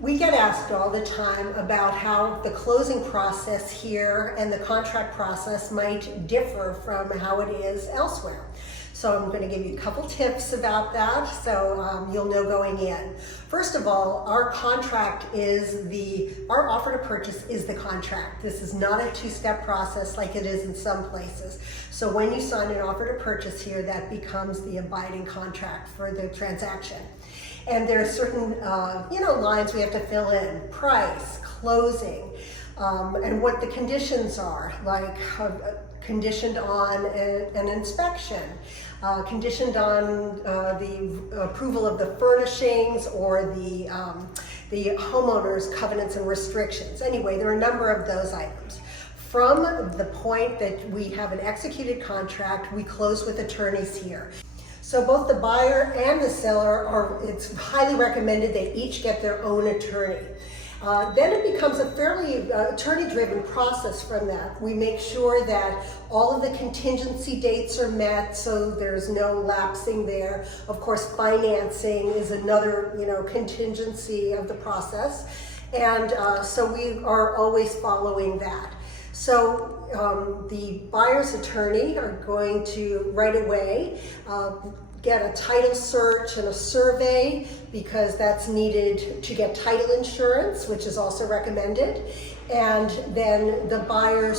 We get asked all the time about how the closing process here and the contract process might differ from how it is elsewhere. So I'm going to give you a couple tips about that so you'll know going in. First of all, our contract is our offer to purchase is the contract. This is not a two-step process like it is in some places. So when you sign an offer to purchase here, that becomes the abiding contract for the transaction. And there are certain lines we have to fill in: price, closing, and what the conditions are, like conditioned on an inspection, conditioned on the approval of the furnishings or the homeowner's covenants and restrictions. Anyway, there are a number of those items. From the point that we have an executed contract, we close with attorneys here. So both the buyer and the seller it's highly recommended they each get their own attorney. Then it becomes a fairly attorney-driven process from that. We make sure that all of the contingency dates are met, so there's no lapsing there. Of course, financing is another, contingency of the process. And so we are always following that. So the buyer's attorney are going to right away get a title search and a survey, because that's needed to get title insurance, which is also recommended. And then the buyer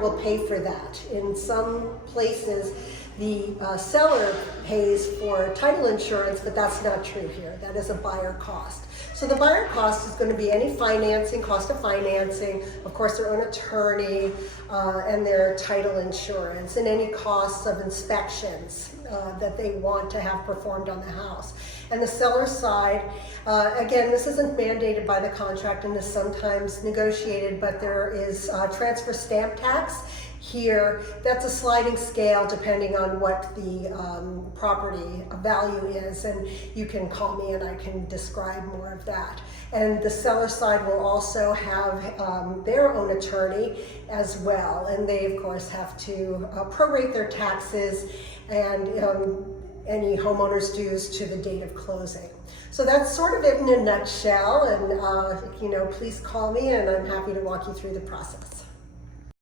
will pay for that. In some places, the seller pays for title insurance, but that's not true here. That is a buyer cost. So the buyer cost is going to be any financing, cost of financing, of course their own attorney, and their title insurance, and any costs of inspections that they want to have performed on the house. And the seller side, again, this isn't mandated by the contract and is sometimes negotiated, but there is transfer stamp tax. Here, that's a sliding scale depending on what the property value is, and you can call me and I can describe more of that. And the seller side will also have their own attorney as well, and they of course have to prorate their taxes and any homeowner's dues to the date of closing. So that's sort of it in a nutshell, and please call me and I'm happy to walk you through the process.